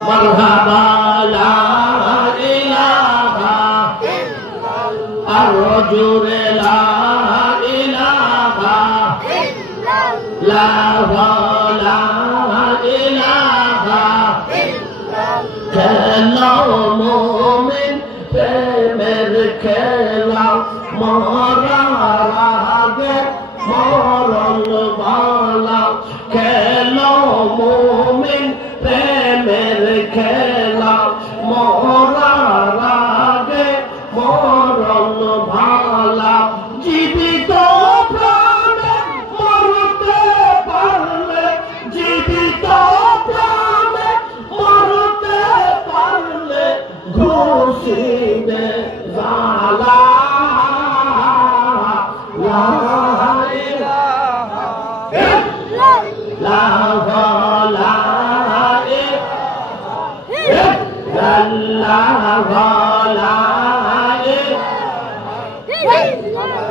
মারহাবা লা ইলাহা ইল্লাল্লাহ আরো জোরে লা ইলাহা ইল্লাল্লাহ লা ইলাহা ইল্লাল্লাহ খেলো মুমিন প্রেমের খেলা মরার আগে মরণ বালা খেলো মুমিন প্রেমের খেলা মরার আগে মরণ ভালা জীবিত প্রাণে মরতে পারলে জীবিত প্রাণে মরতে পারলে ঘুষিবে জালা লা ইলাহা ইল্লাল্লাহ লা ইলাহা ইল্লাল্লাহ লা ইলাহা ইল্লাল্লাহ